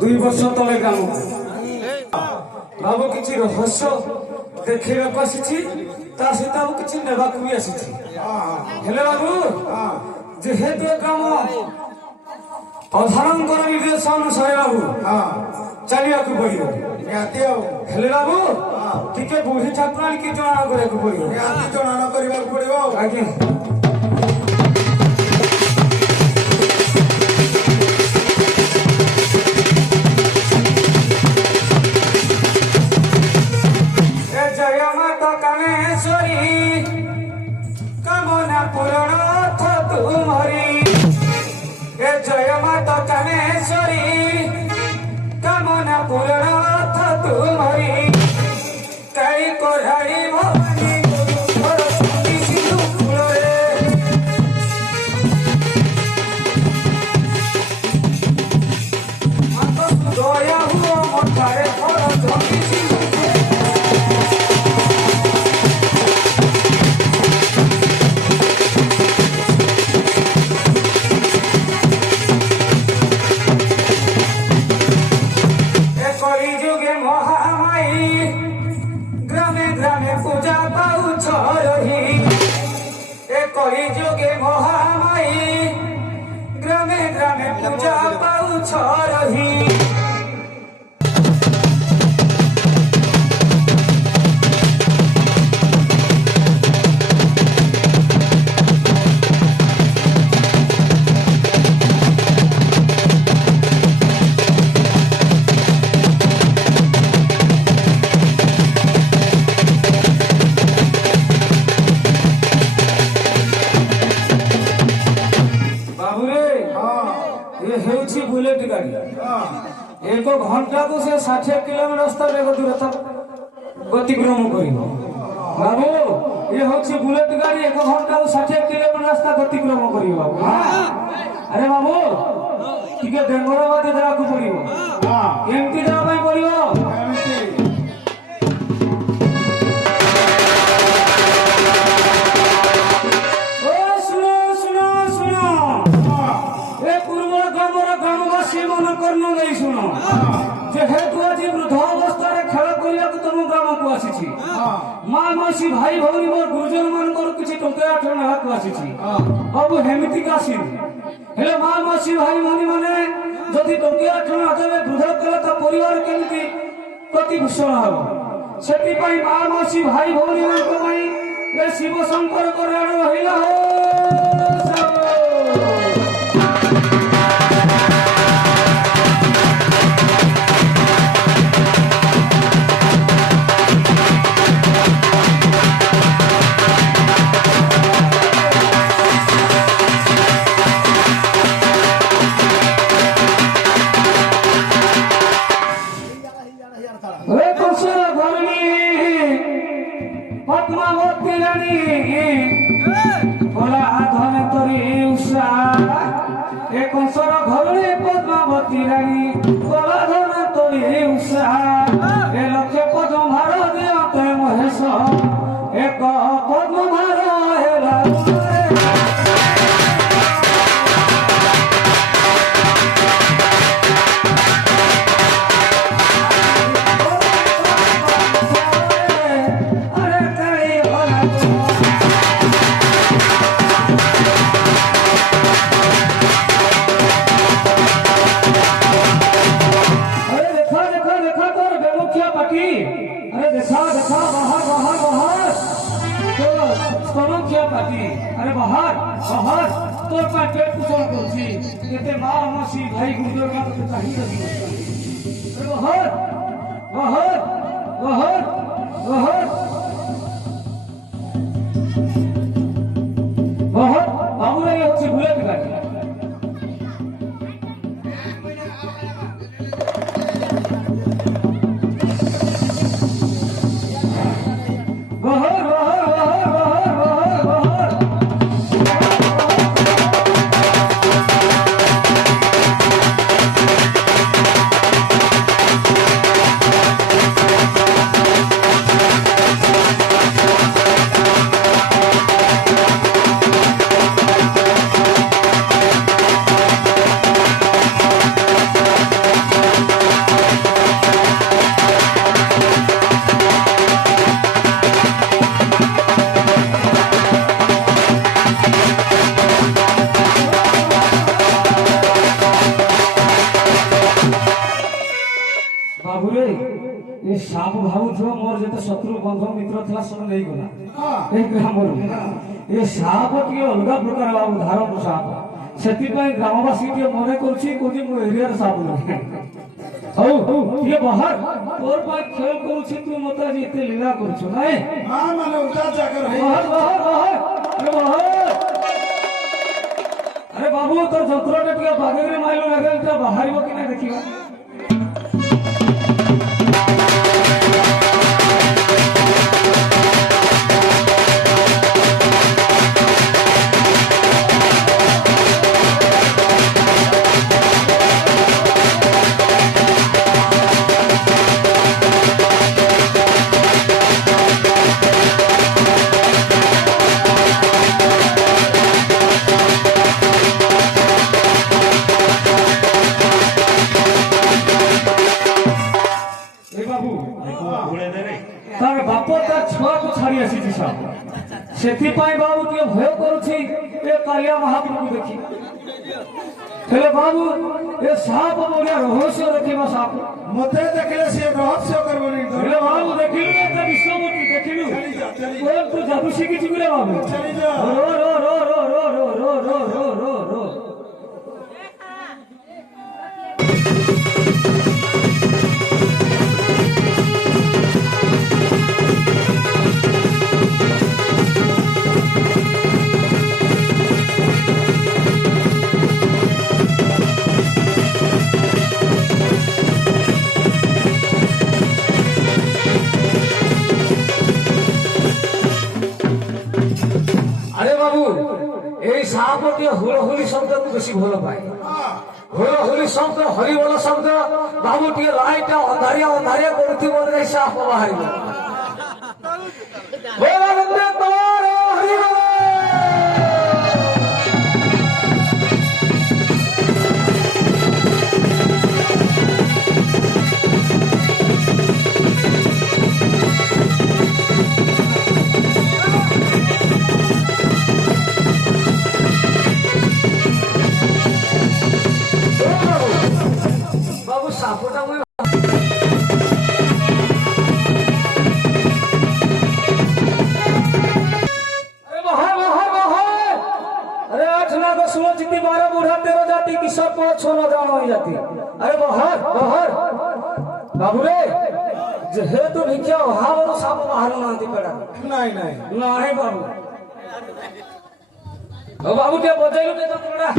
2 ବର୍ଷ ତଳେ କାମ ବାବୁ କିଛି ରହସ୍ୟ ଦେଖେଇବାକୁ ଆସିଛି ତା ସହିତ ଆଉ କିଛି ନେବାକୁ ବି ଆସିଛି ହେଲେ ବାବୁ ଯେହେତୁ ଏ କାମ ଅଧାରଙ୍କର ନିର୍ଦ୍ଦେଶ ଅନୁସାରେ ବାବୁ ଚାଲିବାକୁ ପଡିବ ହେଲେ ବାବୁ ଟିକେ ବୁଢୀ ଠାକୁରାଣୀକି ଜଣା କରିବାକୁ ପଡିବ ଜଣା କରିବାକୁ ପଡିବ ଆଜ୍ଞା कामना पूरण तुम्हारी ए जय माता कामेश्वरी कामना पूरण तुम्हारी कई कोढ़ाई भवानी सिंधु कूଳରେ दया हुआ मोटारे फल जमी सिंधु पूजा पाउछ रही ए कली जुगे महामाई ग्रामे ग्रामे पूजा पाउछ रही बुलेट गाड़ी 1 घंटा को से 60 किलोमीटर रास्ता दूरता गतिक्रम कर बाबू ये हूँ बुलेट गाड़ी 1 घंटा को 60 किलोमीटर रास्ता गतिक्रम कर बाबू अरे बाबू टे बेंगल बाटे देवाक पड़ो केमती देवाई पड़ो मन कर्ण नहीं शुण जेहेतु आज वृद्ध अवस्था खेल करने तुम ग्राम को आसी माँ मौसी भाई भौनी मोर गुरुजन मान किसी टंका नाक आसी बाबू हेमिति आसी माँ मौसी भाई भौनी मैंने जदि टंका देवे वृद्ध कले तो परिवार केमती प्रतिभूषण हम से माँ मौसी भाई भौनी मान शिव शंकर कल्याण रहा हो पद्मावती रानी भोला धन तरी उषा एक घर पद्मावती रानी भोला धन तरी उषा ए लक्ष्य पद्म भार दियते महेश एक पद्म भार हेला अरे बाहर बाहर तो पेट पोषण करते माँ मसी भाई गुजर का तो चाहिए अरे बाहर बाहर बाहर बाहर बाहर बाबू ने ये बुलेट गाड़ी ଏ ସାପ ଭାବୁଥିବ ମୋର ଯେତେ ଶତ୍ରୁ ବନ୍ଧୁ ମିତ୍ର ଥିଲା ସବୁ ନେଇଗଲା ହଁ ଏ ଗ୍ରାମରୁ ଏ ସାପ ଟିକେ ଅଲଗା ପ୍ରକାର ବାବୁ ଧାରକୁ ସାପ ସେଥିପାଇଁ ଗ୍ରାମବାସୀ ଟିକେ ମନେ କରୁଛି କହୁଛି ମୋ ଏରିଆର ସାପ ନୁହେଁ ହଉ ଟିକେ ବାହାର ତୋର ପାଇଁ ଖେଳ କରୁଛି ତୁ ମତେ ଆଜି ଏତେ ଲୀଳା କରୁଛୁ ନାଇଁ ହଁ ମାନେ ଉଠା ଚାକର ହେଇ ବାହାର ବାହାର ବାହାର ଆରେ ବାହାର ଆରେ ବାବୁ ତୋର ଯନ୍ତ୍ରଟା ଟିକେ ବାଗେଇରେ ମାରିଲୁ ଲାଗେ ବାହାରିବ କି ନା ଦେଖିବା ତାର ବାପ ତା ଛୁଆକୁ ଛାଡି ଆସିଛି ସାପ ସେଥିପାଇଁ ବାବୁ ଟିକେ ଭୟ କରୁଛି ଏ କାଳିଆ ମହାପ୍ରଭୁ ଦେଖି ହେଲେ ବାବୁ ଏ ସାପ ବଢିଆ ରହସ୍ୟ ଦେଖିବା ସାପ ମତେ ଦେଖିଲେ ସିଏ ରହସ୍ୟ କରିବନି ହେଲେ ବାବୁ ଦେଖିଲୁ ଏତେ ବିଶ୍ୱମୂର୍ତ୍ତି ଦେଖିଲୁ କଣ ତୁ ଯାଦୁ ଶିଖିଛୁ କିରେ ବାବୁ ରୋ ରୋ ରୋ ରୋ ରୋ ରୋ ରୋ ରୋ ରୋ ରୋ ରୋ এই সাপটিয়ে হুড়হুড়ি শব্দକୁ বেশি ଭଲ পায় হুড়হুড়ি শব্দ হরিবল শব্দ বাবু ଟିକେ লাইটটা ଅନ୍ଧାରିଆ ଅନ୍ଧାରିଆ କରୁଥିବ ବୋଲେ ସାପ ବାହାରିବ ବୋଲନ୍ଦେ ତୋର ହରିବଲ সাপটা মই अरे 8 ना 10 16 जितनी 12 बूढ़ा 13 जाति की सब 6 ना जान हो जाती अरे बाहर बाहर बाबू रे जेहेतु भिक्षा हावरो साप बाहर नांती पड़ा ନାଇଁ ନାଇଁ नाही बाबू ओ बाबू के बजाइलो के तो पड़ा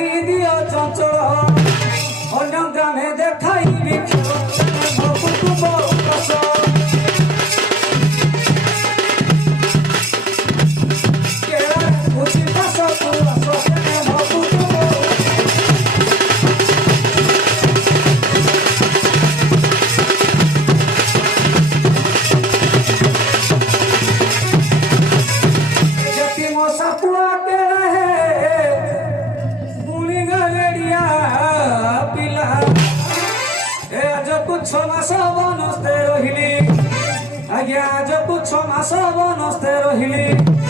ଆଣି ଦିଅ ଚଞ୍ଚଳ ଅନ୍ୟ ଗ୍ରାମେ ଦେଖାଇବି କୁଟୁମ୍ବ କଷ ଛଅ ମାସ ବନସ୍ତେ ରହିଲି ଆଜ୍ଞା ଆଜକୁ 6 ମାସ ବନସ୍ତେ ରହିଲି